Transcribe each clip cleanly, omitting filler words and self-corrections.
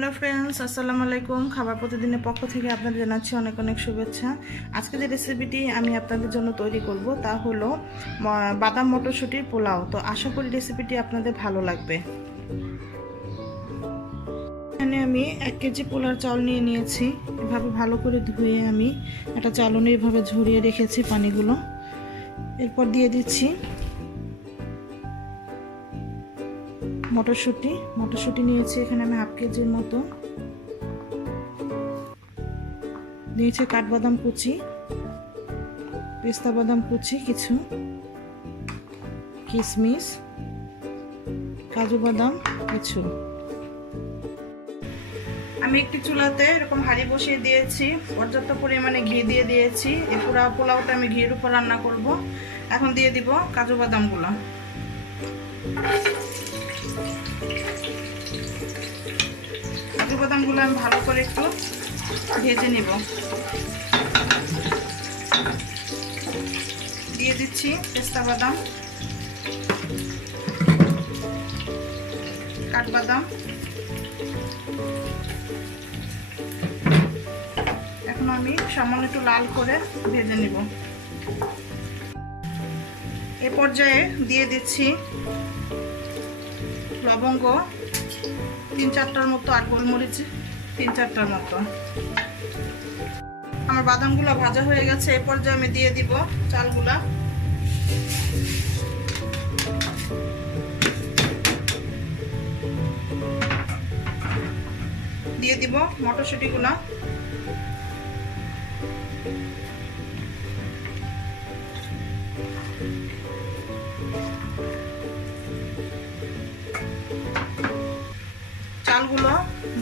Hello friends, আসসালামু আলাইকুম। খাবার প্রতিদিনের পক্ষ থেকে আপনাদের জানাচ্ছি অনেক অনেক শুভেচ্ছা। আজকে যে রেসিপিটি আমি আপনাদের জন্য তৈরি করব তা হলো বাদাম মটরশুঁটির পোলাও। তো আশা করি রেসিপিটি আপনাদের ভালো লাগবে। এখানে আমি 1 কেজি পোলার চাল নিয়ে নিয়েছি। এভাবে ভালো করে ধুয়ে আমি একটা চালনি এভাবে ঝরিয়ে রেখেছি পানিগুলো। এরপর দিয়ে দিচ্ছি মটরশুঁটি নিয়েছি এখানে আমি 1/2 কেজির মতো। দিয়েছি কাঠবাদাম কুচি, পেস্তা বাদাম কুচি কিছু, কিশমিশ, কাজু বাদাম কিছু। আমি একটি চুলাতে এরকম হাঁড়ি বসিয়ে দিয়েছি, পর্যাপ্ত পরিমাণে ঘি দিয়ে দিয়েছি। এই পুরো পোলাওটা আমি ঘির উপর রান্না করব। এখন দিয়ে দিব কাজু বাদামগুলো। কাজু বাদামগুলো আমি ভালো করে একটু ভেজে নিব। দিয়ে দিচ্ছি পেস্তা বাদাম, কাঠবাদাম। এখন আমি সামান্য একটু লাল করে ভেজে নিব। এ পর্যায়ে দিয়ে দিচ্ছি লবঙ্গ 3-4টার মতো আর গোলমরিচ 3-4টার মতো। আমার বাদামগুলো ভাজা হয়ে গেছে। এই পর্যায়ে আমি দিয়ে দিব চালগুলা। দিয়ে দিব মটরশুঁটিগুলা। চালগুলো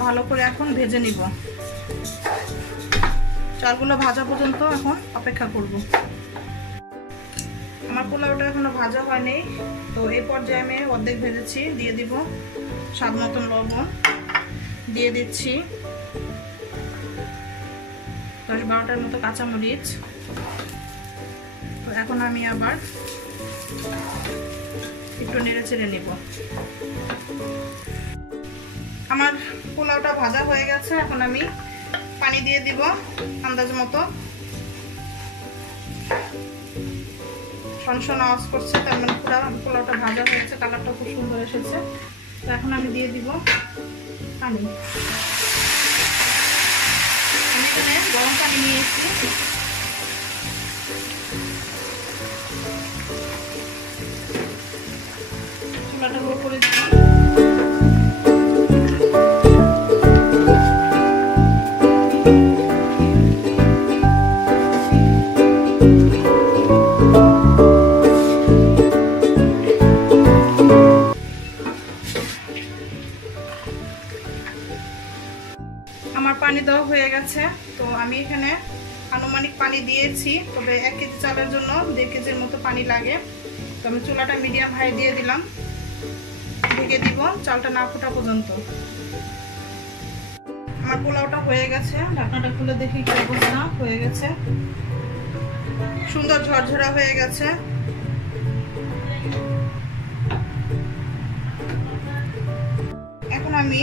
ভালো করে এখন ভেজে নিব। চালগুলো ভাজা পর্যন্ত এখন অপেক্ষা করব। আমার পোলাওটা এখনো ভাজা হয়নি, তো এই পর্যায়ে আমি অর্ধেক ভেজেছি। দিয়ে দিব স্বাদ মতন লবণ, দিয়ে দিচ্ছি 10-12টার মতো কাঁচামরিচ। তো এখন আমি আবার একটু নেড়ে চেড়ে নিব। আমার পোলাওটা ভাজা হয়ে গেছে। এখন আমি পানি দিয়ে দিব আন্দাজ মতো। সনসন আওয়াজ করছে, তার মানে পুরো পোলাওটা ভাজা হয়েছে, কালারটা খুব সুন্দর এসেছে। তো এখন আমি দিয়ে দিব পানি। আমি এখানে গরম পানি নিয়েছি। চুলাটা গুঁড়ো করে দিই। আমার পানি দেওয়া হয়ে গেছে। তো আমি এখানে আনুমানিক পানি দিয়েছি, তবে 1 কেজি চালের জন্য 1.5 কেজির মতো পানি লাগে। তো আমি চুলাটা মিডিয়াম হাই দিয়ে দিলাম, ঢেকে দিব চালটা না ফোটা পর্যন্ত। আমার পোলাওটা হয়ে গেছে। ঢাকনাটা খুলে দেখি কি অবস্থা। হয়ে গেছে, সুন্দর ঝরঝরা হয়ে গেছে। এখন আমি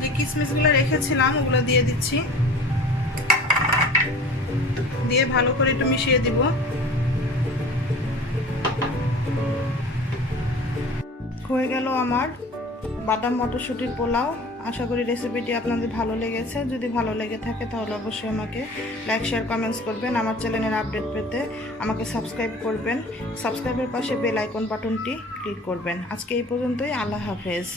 যে কিশমিশগুলো রেখেছিলাম ওগুলো দিয়ে দিচ্ছি। দিয়ে ভালো করে একটু মিশিয়ে দিব। হয়ে গেল আমার বাদাম মটরশুঁটির পোলাও। আশা করি রেসিপিটি আপনাদের ভালো লেগেছে। যদি ভালো লেগে থাকে তাহলে অবশ্যই আমাকে লাইক, শেয়ার, কমেন্টস করবেন। আমার চ্যানেলের আপডেট পেতে আমাকে সাবস্ক্রাইব করবেন। সাবস্ক্রাইবের পাশে বেল আইকন বাটনটি ক্লিক করবেন। আজকে এই পর্যন্তই। আল্লাহ হাফেজ।